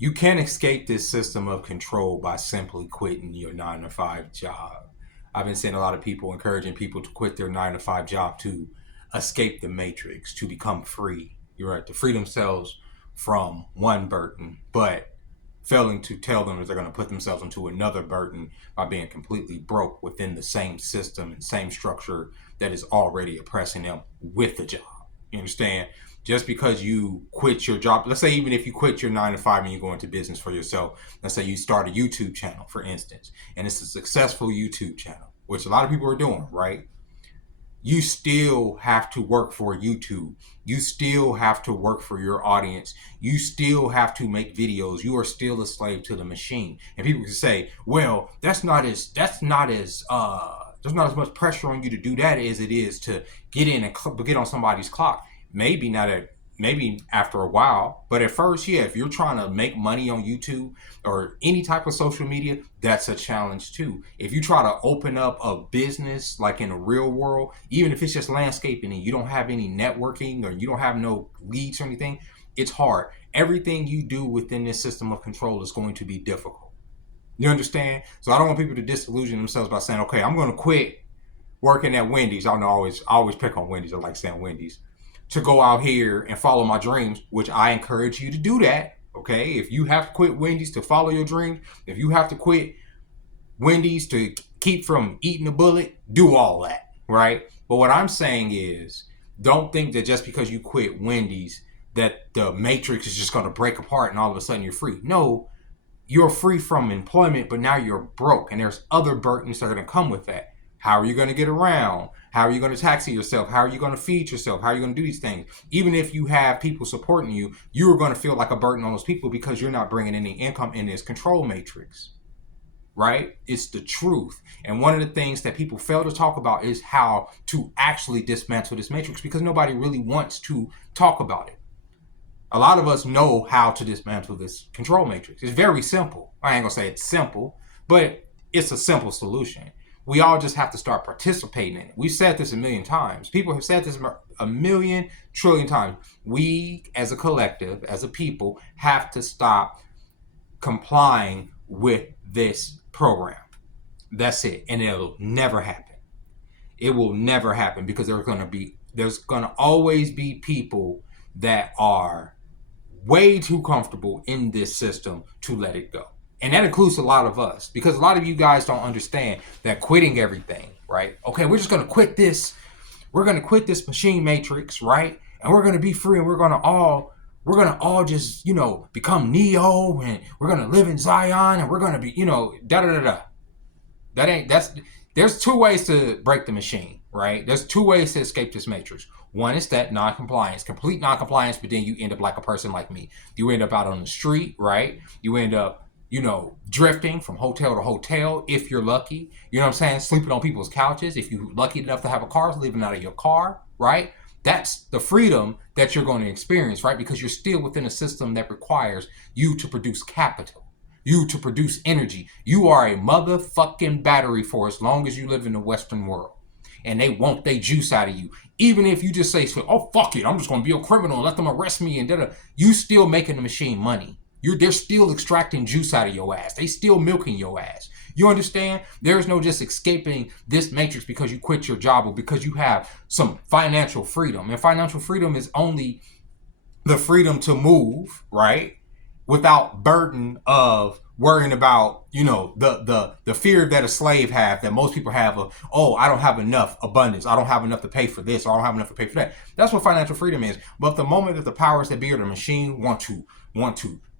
You can't escape this system of control by simply quitting your 9 to 5 job. I've been seeing a lot of people encouraging people to quit their 9 to 5 job to escape the matrix, to become free. You're right, to free themselves from one burden, but failing to tell them that they're going to put themselves into another burden by being completely broke within the same system and same structure that is already oppressing them with the job. You understand? Just because you quit your job, let's say even if you quit your 9 to 5 and you go into business for yourself, let's say you start a YouTube channel, for instance, and it's a successful YouTube channel, which a lot of people are doing, right? You still have to work for YouTube. You still have to work for your audience. You still have to make videos. You are still a slave to the machine. And people can say, well, there's not as much pressure on you to do that as it is to get in and get on somebody's clock. Maybe after a while, but at first, yeah, if you're trying to make money on YouTube or any type of social media, that's a challenge too. If you try to open up a business like in the real world, even if it's just landscaping and you don't have any networking or you don't have no leads or anything, it's hard. Everything you do within this system of control is going to be difficult. You understand? So I don't want people to disillusion themselves by saying, okay, I'm going to quit working at Wendy's. I always pick on Wendy's. I like saying Wendy's, to go out here and follow my dreams, which I encourage you to do that. Okay, if you have to quit Wendy's to follow your dreams, if you have to quit Wendy's to keep from eating a bullet, do all that, right? But what I'm saying is, don't think that just because you quit Wendy's that the matrix is just going to break apart and all of a sudden you're free. No, you're free from employment, but now you're broke, and there's other burdens that are going to come with that. How are you going to get around? How are you going to taxi yourself? How are you going to feed yourself? How are you going to do these things? Even if you have people supporting you, you are going to feel like a burden on those people because you're not bringing any income in this control matrix, right? It's the truth. And one of the things that people fail to talk about is how to actually dismantle this matrix, because nobody really wants to talk about it. A lot of us know how to dismantle this control matrix. It's very simple. I ain't going to say it's simple, but it's a simple solution. We all just have to start participating in it. We've said this a million times. People have said this a million trillion times. We, as a collective, as a people, have to stop complying with this program. That's it. And it'll never happen. It will never happen because there's going to always be people that are way too comfortable in this system to let it go. And that includes a lot of us, because a lot of you guys don't understand that quitting everything, right? Okay, we're just going to quit this. We're going to quit this machine matrix, right? And we're going to be free, and we're going to all just, become Neo, and we're going to live in Zion, and we're going to be, There's two ways to break the machine, right? There's two ways to escape this matrix. One is that non-compliance, complete non-compliance, but then you end up like a person like me. You end up out on the street, right? You end up drifting from hotel to hotel if you're lucky. You know what I'm saying? Sleeping on people's couches. If you're lucky enough to have a car, living out of your car, right? That's the freedom that you're going to experience, right? Because you're still within a system that requires you to produce capital, you to produce energy. You are a motherfucking battery for as long as you live in the Western world. And they want their juice out of you. Even if you just say, oh, fuck it, I'm just going to be a criminal and let them arrest me and da-da. You still making the machine money. They're still extracting juice out of your ass. They still milking your ass. You understand? There's no just escaping this matrix because you quit your job or because you have some financial freedom. And financial freedom is only the freedom to move, right? Without burden of worrying about, the fear that a slave have, that most people have of, oh, I don't have enough abundance. I don't have enough to pay for this, or I don't have enough to pay for that. That's what financial freedom is. But the moment that the powers that be or the machine want to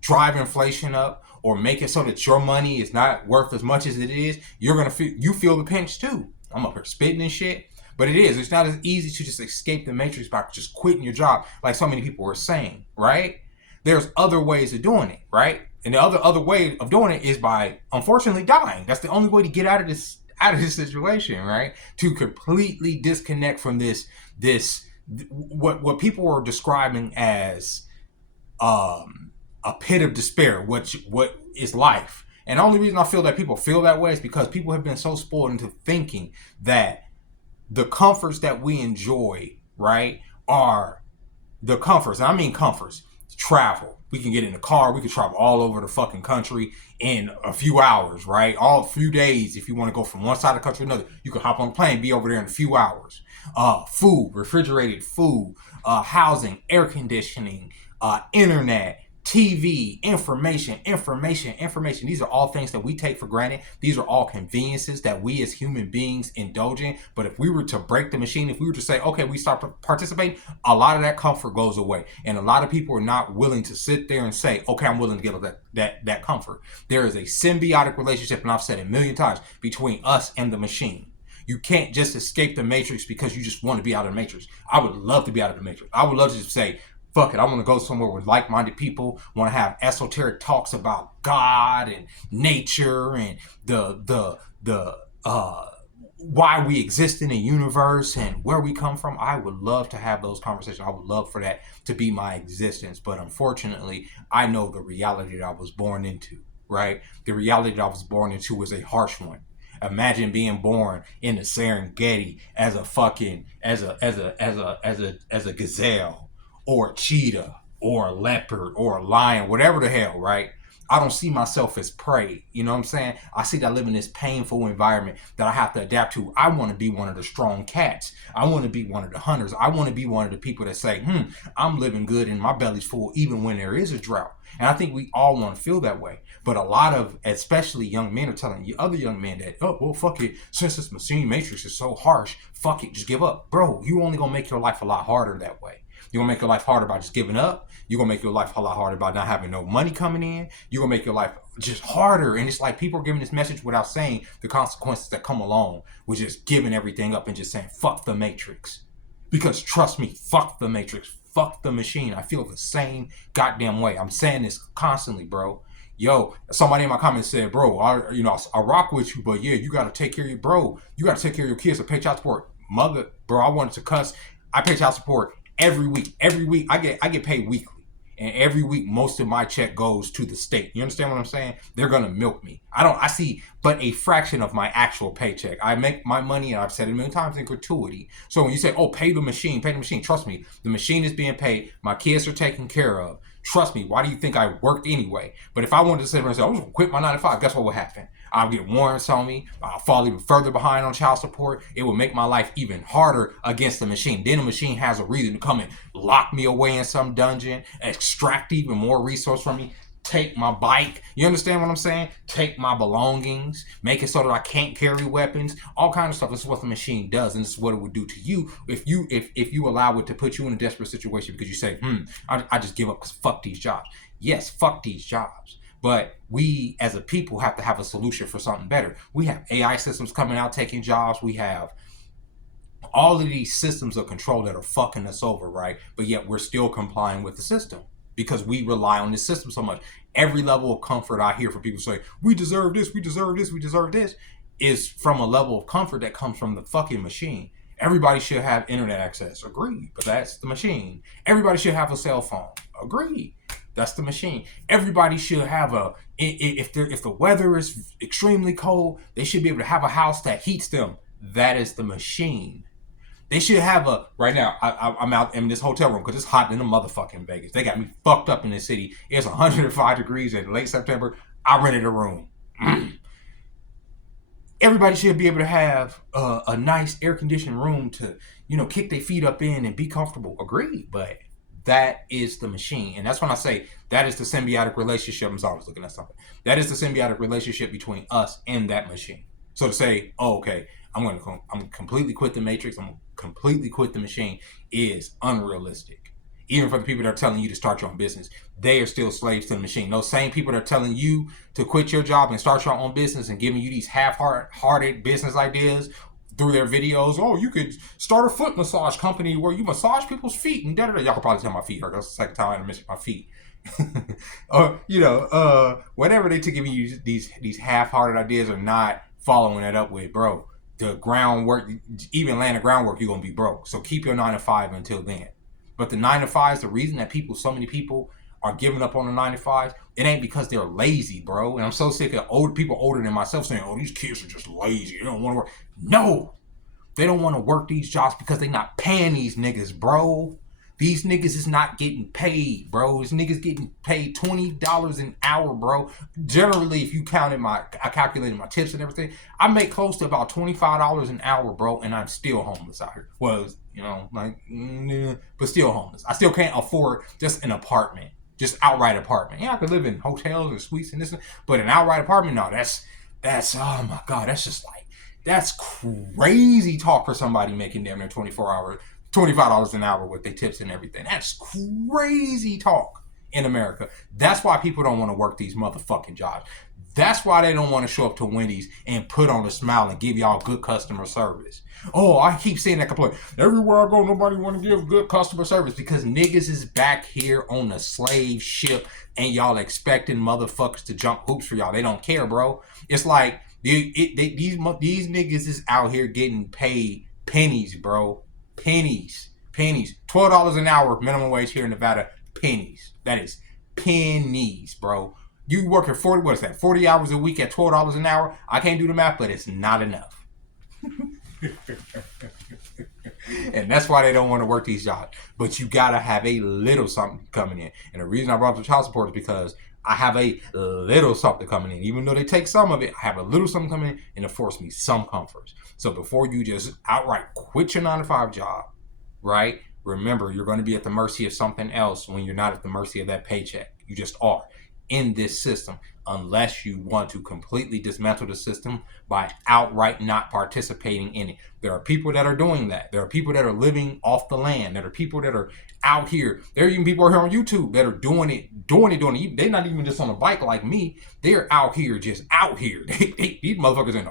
drive inflation up or make it so that your money is not worth as much as it is, you feel the pinch too. I'm up here spitting and shit. But it's not as easy to just escape the matrix by just quitting your job like so many people are saying, right? There's other ways of doing it, right? And the other way of doing it is by, unfortunately, dying. That's the only way to get out of this situation, right? To completely disconnect from this what people are describing as a pit of despair, what is life. And the only reason I feel that people feel that way is because people have been so spoiled into thinking that the comforts that we enjoy, right, are the comforts. And I mean comforts. Travel, We can get in the car. We can travel all over the fucking country in a few hours, right? All few days. If you want to go from one side of the country to another, you can hop on a plane, be over there in a few hours. Food, refrigerated food, housing, air conditioning, internet, TV, information. These are all things that we take for granted. These are all conveniences that we as human beings indulge in. But if we were to break the machine, if we were to say, okay, we stop participating, a lot of that comfort goes away. And a lot of people are not willing to sit there and say, okay, I'm willing to give up that comfort. There is a symbiotic relationship, and I've said it a million times, between us and the machine. You can't just escape the matrix because you just want to be out of the matrix. I would love to be out of the matrix. I would love to just say, fuck it, I want to go somewhere with like-minded people, want to have esoteric talks about God and nature and the why we exist in the universe and where we come from. I would love to have those conversations. I would love for that to be my existence. But unfortunately, I know the reality that I was born into, right? The reality that I was born into was a harsh one. Imagine being born in the Serengeti as a gazelle, or a cheetah, or a leopard, or a lion, whatever the hell, right? I don't see myself as prey. You know what I'm saying? I see that I live in this painful environment that I have to adapt to. I want to be one of the strong cats. I want to be one of the hunters. I want to be one of the people that say, I'm living good and my belly's full even when there is a drought. And I think we all want to feel that way. But a lot of, especially young men, are telling you other young men that, oh, well, fuck it. Since this machine matrix is so harsh, fuck it, just give up. Bro, you only going to make your life a lot harder that way. You're going to make your life harder by just giving up. You're going to make your life a lot harder by not having no money coming in. You're going to make your life just harder. And it's like people are giving this message without saying the consequences that come along with just giving everything up and just saying, fuck the matrix. Because trust me, fuck the matrix. Fuck the machine. I feel the same goddamn way. I'm saying this constantly, bro. Yo, somebody in my comments said, bro, I rock with you, but yeah, you got to take care of your bro. You got to take care of your kids. I pay child support. Mother, bro, I wanted to cuss. I pay child support every week. I get paid weekly. And every week, most of my check goes to the state. You understand what I'm saying? They're going to milk me. I see but a fraction of my actual paycheck. I make my money, and I've said it a million times, in gratuity. So when you say, oh, pay the machine, trust me, the machine is being paid. My kids are taken care of. Trust me, why do you think I worked anyway? But if I wanted to sit there and say, I was going to quit my 9 to 5, guess what would happen? I'll get warrants on me. I'll fall even further behind on child support. It will make my life even harder against the machine. Then the machine has a reason to come and lock me away in some dungeon, extract even more resource from me, take my bike. You understand what I'm saying? Take my belongings, make it so that I can't carry weapons, all kinds of stuff. This is what the machine does, and this is what it would do to you if you allow it to put you in a desperate situation because you say, I just give up because fuck these jobs. Yes, fuck these jobs. But we as a people have to have a solution for something better. We have AI systems coming out taking jobs. We have all of these systems of control that are fucking us over, right? But yet we're still complying with the system because we rely on this system so much. Every level of comfort I hear from people say, we deserve this, we deserve this, we deserve this, is from a level of comfort that comes from the fucking machine. Everybody should have internet access. Agreed. But that's the machine. Everybody should have a cell phone. Agreed. That's the machine. Everybody should have if the weather is extremely cold, they should be able to have a house that heats them. That is the machine. They should have right now, I'm out in this hotel room because it's hot in the motherfucking Vegas. They got me fucked up in this city. It's 105 degrees in late September. I rented a room. Everybody should be able to have a nice air-conditioned room to, kick their feet up in and be comfortable. Agreed, but that is the machine. And that's when I say that is the symbiotic relationship. I'm always looking at something. That is the symbiotic relationship between us and that machine. So to say, oh, okay, I'm completely quit the matrix, I'm completely quit the machine is unrealistic. Even for the people that are telling you to start your own business, they are still slaves to the machine. Those same people that are telling you to quit your job and start your own business and giving you these half-hearted business ideas through their videos. Oh, you could start a foot massage company where you massage people's feet and da-da-da. Y'all can probably tell my feet hurt. That's the second time I mentioned my feet. Whatever they took giving you these half-hearted ideas are not following that up with, bro. The groundwork, even laying the groundwork, you're going to be broke. So keep your 9 to 5 until then. But the 9 to 5s, the reason that so many people are giving up on the 9 to 5s, it ain't because they're lazy, bro. And I'm so sick of old people older than myself saying, oh, these kids are just lazy. They don't want to work. No, they don't want to work these jobs because they're not paying these niggas, bro. These niggas is not getting paid, bro. These niggas getting paid $20 an hour, bro. Generally, if you I calculated my tips and everything, I make close to about $25 an hour, bro, and I'm still homeless out here. Well, but still homeless. I still can't afford just an apartment, just outright apartment. Yeah, I could live in hotels or suites and this, but an outright apartment, no, that's oh my god, that's just like, that's crazy talk for somebody making damn near 24 hours. $25 an hour with their tips and everything. That's crazy talk in America. That's why people don't want to work these motherfucking jobs. That's why they don't want to show up to Wendy's and put on a smile and give y'all good customer service. Oh, I keep saying that complaint. Everywhere I go, nobody want to give good customer service because niggas is back here on the slave ship and y'all expecting motherfuckers to jump hoops for y'all. They don't care, bro. It's like these niggas is out here getting paid pennies, bro. Pennies. $12 an hour minimum wage here in Nevada. Pennies. That is pennies, bro. You working 40 hours a week at $12 an hour? I can't do the math, but it's not enough. And that's why they don't want to work these jobs. But you gotta have a little something coming in. And the reason I brought up the child support is because I have a little something coming in. Even though they take some of it, I have a little something coming in and it forces me some comforts. So before you just outright quit your 9-to-5 job, right? Remember, you're going to be at the mercy of something else when you're not at the mercy of that paycheck. You just are in this system, unless you want to completely dismantle the system by outright not participating in it. There are people that are doing that. There are people that are living off the land. There are people that are out here. There are even people here on YouTube that are doing it. They're not even just on a bike like me. They're out here, just out here. These motherfuckers in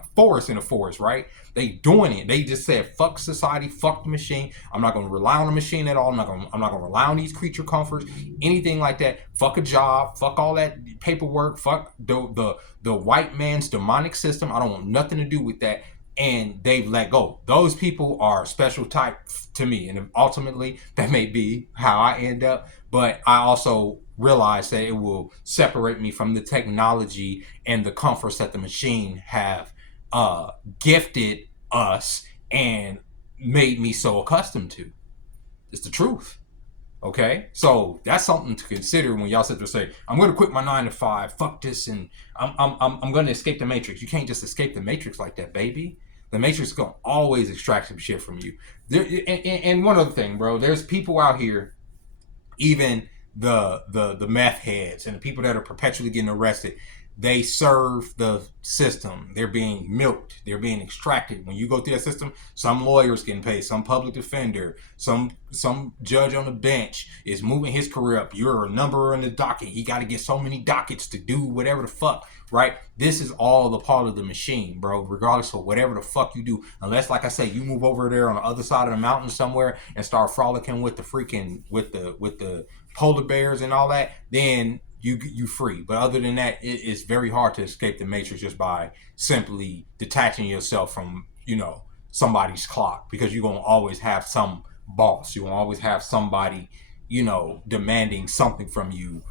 the forest, right? They doing it. They just said, fuck society, fuck the machine. I'm not going to rely on the machine at all. I'm not going to rely on these creature comforts, anything like that. Fuck a job. Fuck all that paperwork. Fuck the white man's demonic system. I don't want nothing to do with that. And they've let go. Those people are special type to me. And ultimately, that may be how I end up. But I also realize that it will separate me from the technology and the comforts that the machine have gifted us and made me so accustomed to. It's the truth. Okay, so that's something to consider when y'all sit there and say, I'm going to quit my 9-to-5, fuck this, and I'm going to escape the matrix. You can't just escape the matrix like that, baby. The matrix is going to always extract some shit from you. And one other thing, bro, there's people out here, even the meth heads and the people that are perpetually getting arrested, they serve the system. They're being milked. They're being extracted. When you go through that system, some lawyer's getting paid, some public defender, some judge on the bench is moving his career up. You're a number in the docket. He got to get so many dockets to do whatever the fuck, right? This is all the part of the machine, bro, regardless of whatever the fuck you do. Unless, like I say, you move over there on the other side of the mountain somewhere and start frolicking with the freaking, with the polar bears and all that, then you free. But other than that, it's very hard to escape the matrix just by simply detaching yourself from, somebody's clock, because you're going to always have some boss. You're going to always have somebody, demanding something from you,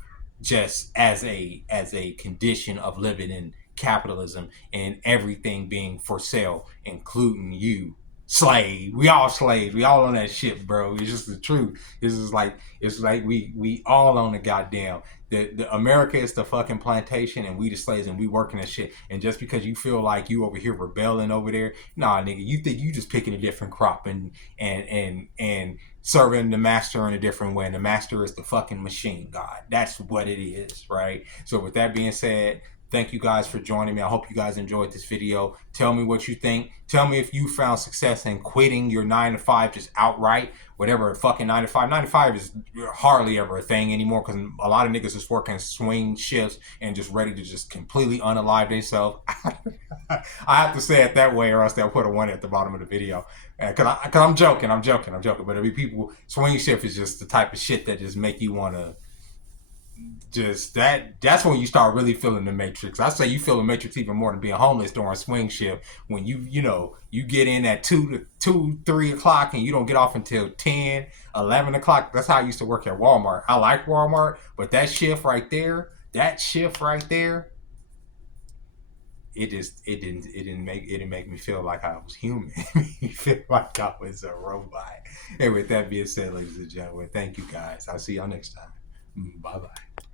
just as a condition of living in capitalism and everything being for sale, including you. Slave. We all slaves. We all on that shit, bro. It's just the truth. It's like we all on the goddamn. The America is the fucking plantation and we the slaves and we working that shit. And just because you feel like you over here rebelling over there, nah, nigga, you think you just picking a different crop and serving the master in a different way. And the master is the fucking machine god. That's what it is, right? So with that being said, thank you guys for joining me. I hope you guys enjoyed this video. Tell me what you think. Tell me if you found success in quitting your 9-to-5 just outright. Whatever, fucking 9-to-5. 9-to-5 is hardly ever a thing anymore because a lot of niggas is working swing shifts and just ready to just completely unalive themselves. I have to say it that way or else they'll put a 1 at the bottom of the video. Because I'm joking. But there'll be people, swing shift is just the type of shit that just make you want to just that's when you start really feeling the matrix. I say you feel the matrix even more than being homeless during swing shift, when you get in at 2 to 3 o'clock and you don't get off until 10, 11 o'clock. That's how I used to work at Walmart. I like Walmart, but that shift right there, it didn't make me feel like I was human. It made me feel like I was a robot. And with that being said, ladies and gentlemen, thank you guys. I'll see y'all next time. Bye bye.